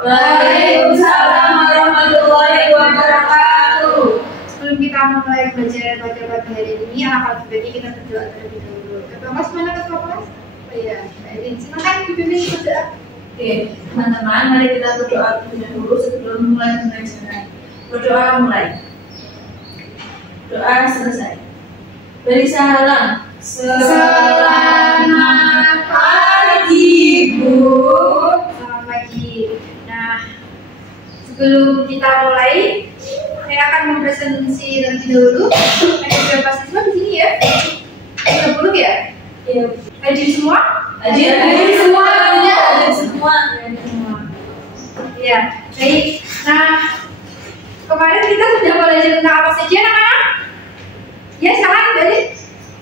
Waalaikumsalam warahmatullahi wabarakatuh. Sebelum kita mulai belajar pada hari ini, alangkah baiknya kita berdoa terlebih dahulu. Ketua kelas mana ketua kelas? Oh iya, Mbak Elin. Silakan dipimpin berdoa. Oke, teman-teman, mari kita berdoa terlebih dahulu sebelum mulai pembelajaran. Berdoa mulai. Doa selesai. Beri salam. Selamat pagi, Bu. Selamat pagi. Nah, sebelum kita mulai, saya akan mempresentasi terlebih dahulu. Ada beberapa siswa di sini ya. 30 ya? Iya. Hadir semua? Hadir semua. Hadir semua. Ya, baik. Nah, kemarin kita sudah belajar tentang apa saja, anak-anak? Ya, sekarang dari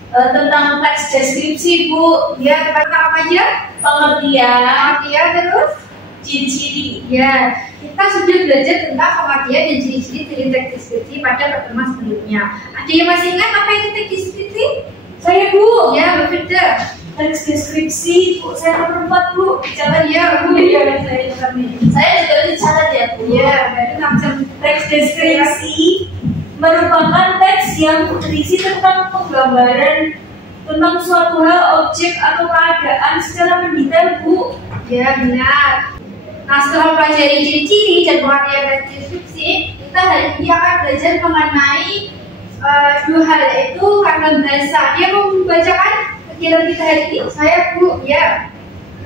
Tentang teks deskripsi, Bu. ya tentang apa aja? Pengertian, Terus? ciri-ciri. Ya, kita sudah belajar tentang pengertian dan ciri-ciri dari teks deskripsi pada pertemuan sebelumnya. Ada yang masih ingat apa itu teks deskripsi? Saya, Bu. Ya, berbeda. Teks deskripsi, Bu. Saya nomor 4, Bu. Jalan ya, Bu. Iya, saya juga dicatat ya, Bu. Ya, berarti macam Teks deskripsi merupakan teks yang berisi tentang penggambaran tentang suatu hal, objek, atau keadaan secara mendetail, Bu. ya benar. Nah, setelah mempelajari ciri-ciri dan pengertian teks deskripsi, kita hari ini akan belajar mengenai dua hal, yaitu kata bahasa. Dia mau membacakan kegiatan kita hari ini? Saya, Bu. Ya.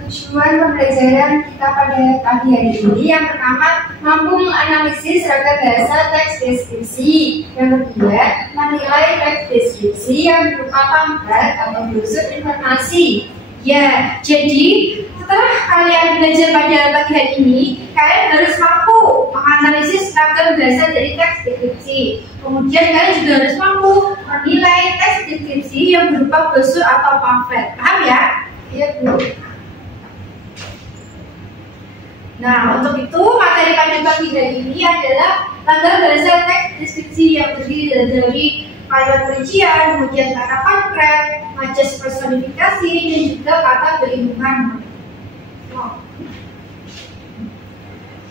Tujuan pembelajaran kita pada pagi hari ini yang pertama mampu menganalisis ragam bahasa teks deskripsi. Yang kedua menilai teks deskripsi yang berupa pamflet atau brosur informasi. Ya, jadi setelah kalian belajar pada pagi hari ini, kalian harus mampu menganalisis ragam bahasa dari teks deskripsi. Kemudian kalian juga harus mampu menilai teks deskripsi yang berupa brosur atau pamflet. Paham ya? Iya, Bu. Nah, untuk itu materi pada pagi hari ini adalah ragam bahasa teks deskripsi yang terdiri dari kalimat perincian, kemudian kata konkret, majas personifikasi, dan juga kata berhubungan.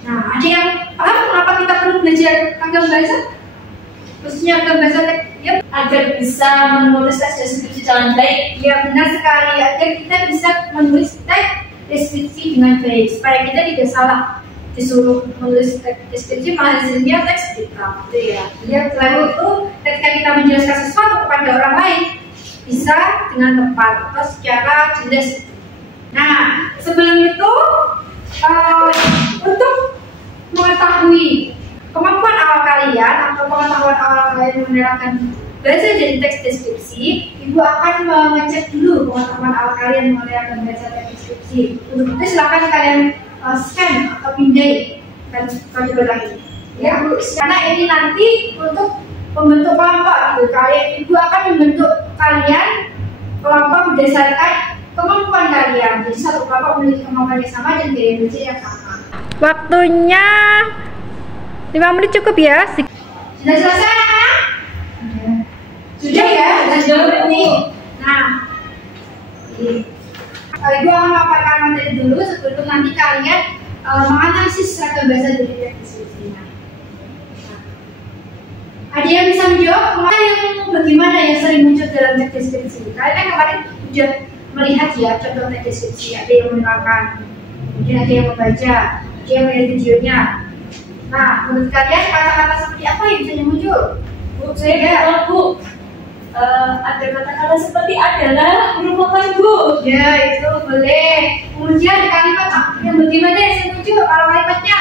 Nah, ada yang paham kenapa kita perlu belajar ragam bahasa? Khususnya ragam bahasa teks, ya, Agar bisa menulis teks deskripsi dengan baik. ya benar sekali, agar kita bisa menulis teks deskripsi dengan baik, supaya kita tidak salah disuruh menulis teks deskripsi malah hasilnya teks kita, gitu ya. Ya, selain itu, ketika kita menjelaskan sesuatu kepada orang lain bisa dengan tepat atau secara jelas. Nah, sebelum itu untuk mengetahui kemampuan awal kalian atau pengetahuan awal kalian menerapkan bahasa dari teks deskripsi, Ibu akan mengecek dulu pengetahuan awal kalian menerapkan bahasa teks deskripsi. Untuk itu silakan kalian scan atau pindai dan coba lagi. Ya, Bu. Karena ini nanti untuk membentuk kelompok gitu. Ibu akan membentuk kalian kelompok berdasarkan kemampuan kalian. Jadi satu kelompok memiliki kemampuan yang sama dan gaya belajar yang sama. Waktunya 5 menit cukup ya. Sudah selesai anak-anak? Sudah ya? Sudah ini. Nah, Ibu akan memaparkan materi dulu sebelum nanti kalian menganalisis ragam bahasa dari teks deskripsinya. Ada yang bisa menjawab yang bagaimana yang sering muncul dalam teks deskripsi? Kalian kan kemarin sudah melihat ya contoh teks deskripsi, ada yang menerangkan, kemudian ada yang membaca, ada yang melihat videonya. Nah, menurut kalian kata-kata seperti apa yang bisa muncul? Bu, saya Bu. Ada kata-kata seperti adalah, merupakan, Bu. Ya, itu boleh. Kemudian kalimat yang bagaimana yang saya muncul kalau kalimatnya?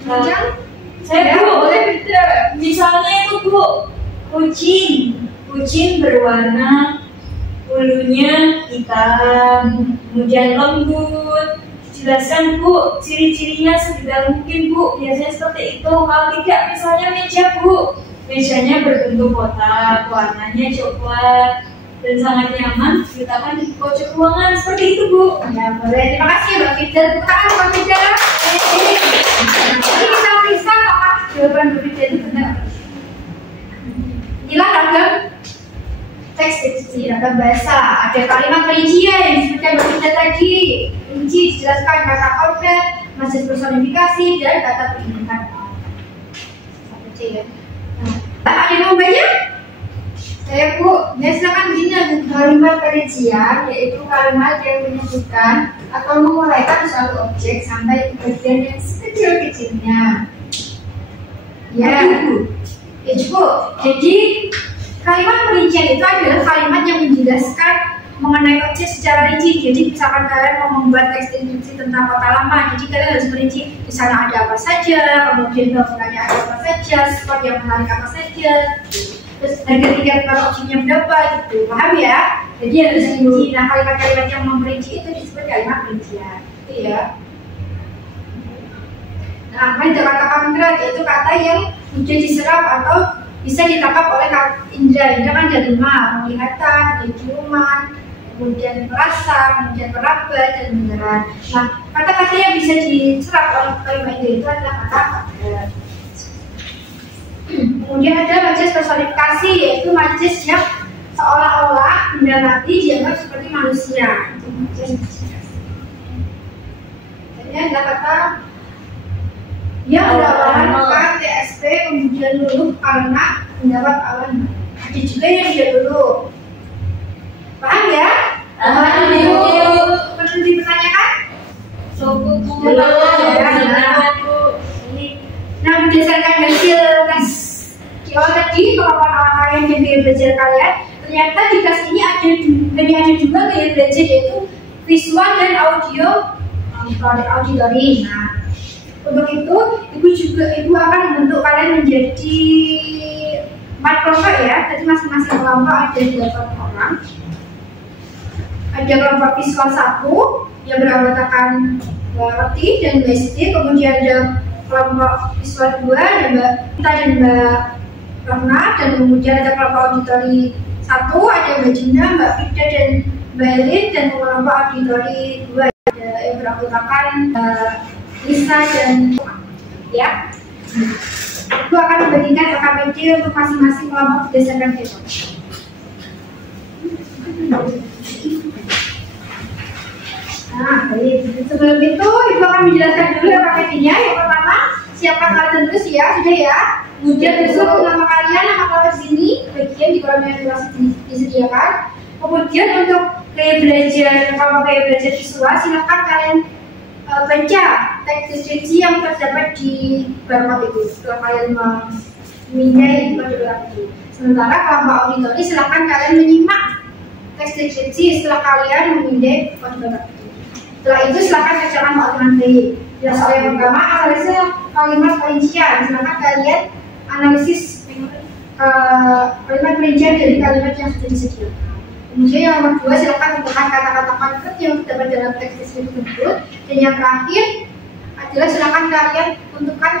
Kemudian Saya, ya, Bu. boleh beda. Misalnya itu, Bu, kucing berwarna bulunya hitam, kemudian lembut. Jelaskan, Bu, ciri-cirinya sedetail mungkin, Bu. Biasanya seperti itu. Kalau tidak, misalnya meja, Bu. Mejanya berbentuk kotak, warnanya coklat, dan sangat nyaman diletakkan di pojok ruangan. Seperti itu, Bu. Ya, boleh. Terima kasih, Mbak Fida. Tepuk tangan, Mbak Fida. Jadi kita periksa apakah jawaban Mbak Fida itu benar. Inilah ragam teks deskripsi, ragam bahasa. Ada kalimat perincian yang disebutkan Mbak Fida tadi. rinci dijelaskan kata order, majelis personifikasi, dan kata penginginan. Sampai C ya. Nah, ada yang mau baca? Saya Bu, ya silakan begini. Kalimat perincian yaitu kalimat yang menyebutkan atau menguraikan suatu objek sampai ke bagian yang sekecil-kecilnya. Ya, Bu. Ya cukup. Jadi kalimat perincian itu adalah kalimat yang menjelaskan mengenai objek secara rinci. Jadi misalkan kalian mau membuat teks deskripsi tentang kota lama, jadi kalian harus merinci di sana ada apa saja, kemudian bangunannya ada apa saja, spot yang menarik apa saja, terus harga tiket per objeknya berapa gitu, paham ya? Jadi harus rinci. Nah, kalimat-kalimat yang memperinci itu disebut kalimat perincian, gitu ya. Nah, ada kata konkret, yaitu kata yang mudah diserap atau bisa ditangkap oleh indra. Indra kan ada 5, penglihatan, penciuman, kemudian merasa, kemudian meraba, dan mendengar. Nah, kata-kata yang bisa diserap oleh kalimat itu adalah kata konkret. Kemudian ada majelis personifikasi, yaitu majelis yang seolah-olah benda mati dianggap seperti manusia. Itu majelis personifikasi. Jadi ada kata yang berawalan bukan TSP kemudian luluh karena mendapat awan. Ada juga yang tidak luluh. Paham ya? Paham. Perlu dipertanyakan? Nah, berdasarkan hasil tes di awal tadi, kemampuan awal kalian dan gaya belajar kalian, ternyata di kelas ini ada juga gaya belajar, yaitu visual dan auditori. Nah, untuk itu ibu akan membentuk kalian menjadi 4 kelompok ya. Jadi masing-masing kelompok ada 8 orang. Ada kelompok visual 1 yang beranggotakan Mbak Roti dan Mbak Siti. Kemudian ada kelompok visual 2 ada Mbak Kita dan Mbak Rona. Dan kemudian ada kelompok auditori 1 ada Mbak Jinda, Mbak Fida dan Mbak Elin. Dan kelompok auditori 2 ada yang beranggotakan Lisa dan ya. Itu akan membagikan RKPD untuk masing-masing kelompok berdasarkan tema. Nah, baik. Sebelum itu, Ibu akan menjelaskan dulu RKPD-nya. Yang pertama, siapkan alat dan tulis ya, sudah ya. Kemudian besok nama kalian, nama kelompok di sini, bagian di kolom yang disediakan. Kemudian untuk gaya belajar, kelompok gaya belajar visual, silakan kalian baca teks deskripsi yang terdapat di barcode itu setelah kalian memindai kode itu. Sementara kelompok auditori silakan kalian menyimak teks deskripsi setelah kalian memindai kode itu. Setelah itu silakan kerjakan dengan baik. Ya, soal yang pertama analisis kalimat perincian. Silakan kalian analisis kalimat perincian dari kalimat yang sudah disediakan. Kemudian yang nomor 2, silakan tentukan kata-kata konkret yang terdapat dalam teks deskripsi tersebut. Dan yang terakhir adalah silakan kalian tentukan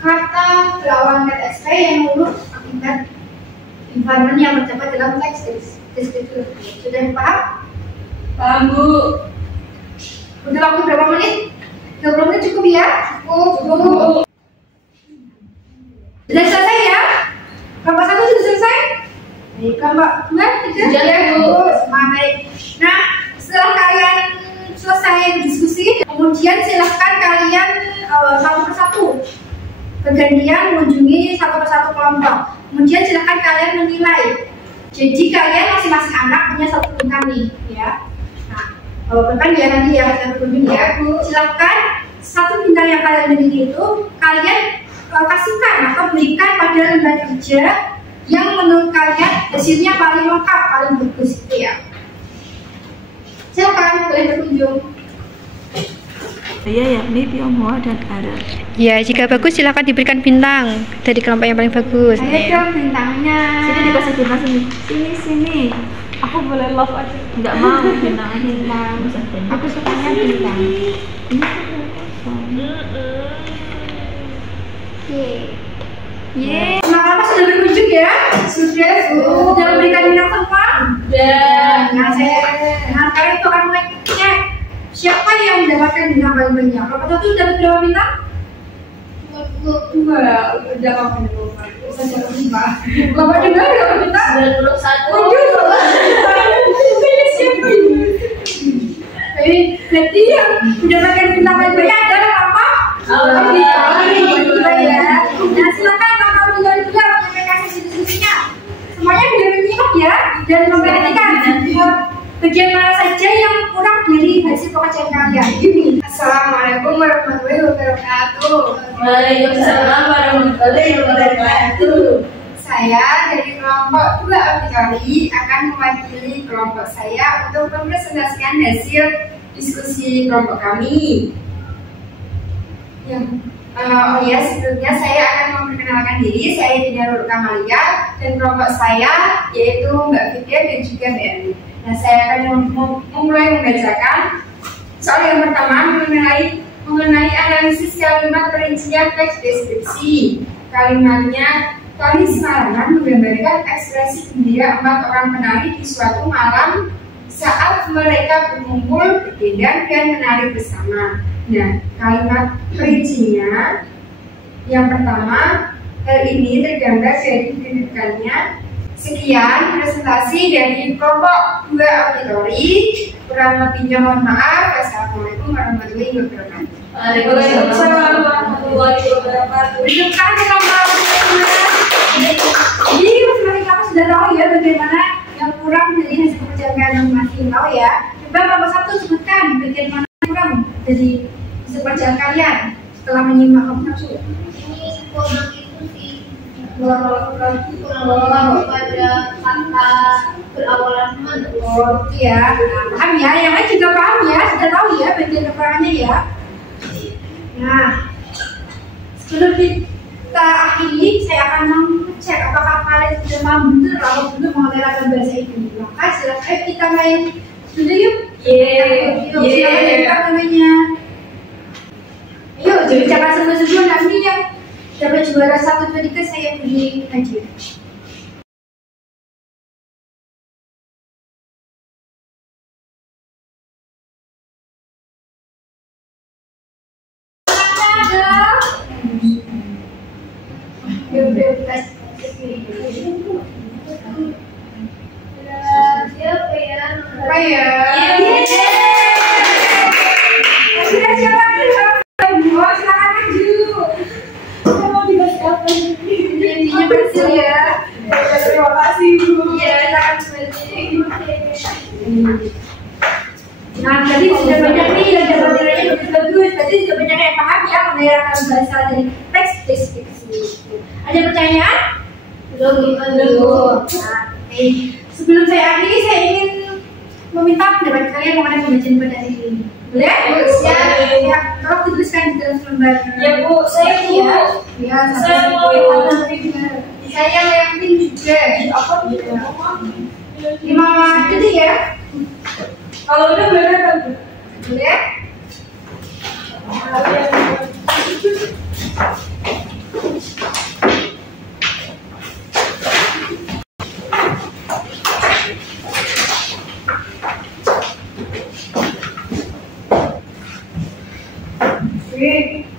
kata berawalan TSP yang luluh akibat environment yang terdapat dalam teks deskripsi tersebut. Sudah paham? Paham, Bu. Udah waktu berapa menit? 20 menit cukup ya? Cukup. Sudah selesai ya? Kelompok 1 sudah selesai? Baik, kelompok 2, 3, ya, Bu. Baik. Nah, setelah kalian selesai diskusi, kemudian silahkan kalian satu persatu bergantian mengunjungi satu persatu kelompok. Kemudian silahkan kalian menilai. Jadi kalian masing-masing anak punya 1 bintang nih, ya. Nah, kalau depan ya nanti ya kalian berkunjung ya. Silahkan 1 bintang yang kalian miliki itu kalian kasihkan atau berikan pada lembaga kerja yang menurut kalian hasilnya paling lengkap, paling bagus gitu ya. Silakan boleh berkunjung. Saya yakni Tionghoa dan Arab. Ya, jika bagus silakan diberikan bintang dari kelompok yang paling bagus. Ayo dong bintangnya. Sini dikasih bintang sini. Sini. Aku boleh love aja. Enggak mau bintang aja. Aku sukanya bintang. Anak-anak sudah berkunjung ya? Sudah memberikan bintang semua? Nah, kalian itu akan mengecek siapa yang mendapatkan bintang paling banyak. Kelompok 1 dapat berapa bintang? 2 udah kamu Bisa jatuh 5. Kelompok 2 berapa bintang? 91. Siapa ini? Berarti yang mendapatkan bintang paling banyak adalah apa? Auditori ya. Nah, silakan Pak Auditori juga menyampaikan diskusinya. Semuanya bisa menyimak ya dan memperhatikan bagian mana saja yang kurang dari hasil pekerjaan kalian. Assalamualaikum warahmatullahi wabarakatuh. Waalaikumsalam warahmatullahi wabarakatuh. Saya dari kelompok 2 auditori akan mewakili kelompok saya untuk mempresentasikan hasil diskusi kelompok kami. Oh ya, sebelumnya saya akan memperkenalkan diri. Saya Dina Nur Kamalia dan kelompok saya yaitu Mbak Fitria dan juga Mbak Eni. Nah, saya akan memulai membacakan soal yang pertama mengenai analisis kalimat perincian teks deskripsi. Kalimatnya, tari semalaman menggambarkan ekspresi gembira 4 orang penari di suatu malam saat mereka berkumpul, berdendang dan menari bersama. Nah, kalimat perincinya yang pertama, hal ini tergambar dari pendidikannya. Sekian presentasi dari kelompok 2 auditori. Kurang lebihnya mohon maaf. Wassalamualaikum warahmatullahi wabarakatuh. Waalaikumsalam warahmatullahi wabarakatuh. Terima kasih kelompok. Jadi masing-masing kamu sudah tahu ya bagaimana yang kurang dari hasil pekerjaan kalian masing-masing, tahu ya. Coba kelompok 1 sebutkan bagian mana yang kurang dari hasil pekerjaan kalian setelah menyimak kelompok 1. Ini kurang itu sih. Kurang pada kata berawalan man. Oh ya, paham ya. Yang lain juga paham ya, sudah tahu ya bagian kekurangannya ya. Nah, sebelum kita akhiri, saya akan mengecek apakah kalian sudah paham benar atau belum mengenai bahasa ini. Maka silakan kita main dulu yuk. Silakan buka namanya. Ayo, jangan sebelum nanti yang dapat juara 1, 2, 3 saya beri hadiah. Siapa ya? Apa ya? Sudah siapa? Silakan maju. Mau dikasih apa? Intinya berhasil ya. Terima kasih Bu. Iya, silakan sebenarnya. Nah, tadi sudah banyak nih yang dapat nilainya bagus-bagus. Berarti sudah banyak yang paham ya mengenai bahasa dari teks deskripsi. Ada pertanyaan? Belum. Nah, sebelum saya akhiri, saya ingin meminta pendapat kalian mengenai pembacaan pada hari ini. Boleh? Ya, tolong dituliskan di dalam lembar. Ya Bu, saya Bu. Ya, Saya mau ikut juga. Saya yakin juga. Apa gitu? 5 detik ya. Kalau udah boleh kan? Boleh?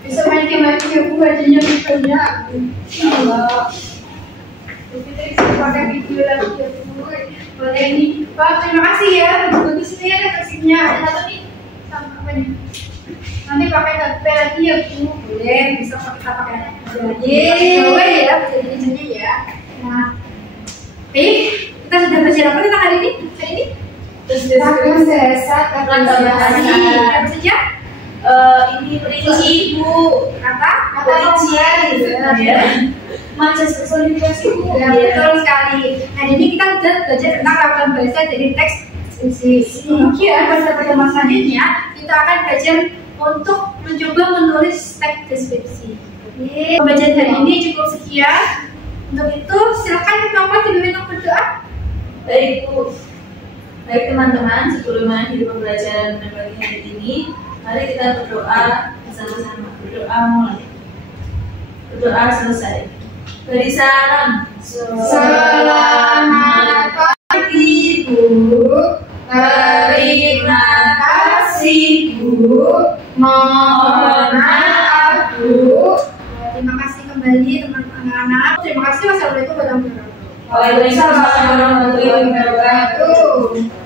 Bisa main game lagi ya Bu, hadiahnya banyak. Allah. Kita bisa pakai video lagi ya Bu. Boleh nih. Pak, terima kasih ya. Bagus ini ada versinya. Ada satu nih. Sama apa nih? Nanti pakai HP lagi ya Bu. Boleh, bisa kita pakai lagi. Boleh ya, jadinya ya. Nah, kita sudah belajar apa tentang hari ini? Bagus dasar Apa saja? Ini perinci Bu. Apa? Perinci ya. Macam personifikasi Bu. Ya, betul sekali. Nah, jadi kita sudah belajar tentang ragam bahasa dari teks deskripsi. Kemudian pada masa selanjutnya kita akan belajar untuk mencoba menulis teks deskripsi. Oke, pembelajaran hari ini cukup sekian. Untuk itu silakan Bapak diminta berdoa. Baik Bu. Baik teman-teman, sebelum mengakhiri pembelajaran pagi hari ini, mari kita berdoa bersama-sama. Berdoa mulai. Berdoa selesai. Beri salam. Selamat pagi Bu. Terima kasih Bu. Mohon maaf Bu. Terima kasih kembali teman-teman. Terima kasih. Wassalamualaikum warahmatullahi wabarakatuh. Waalaikumsalam warahmatullahi wabarakatuh.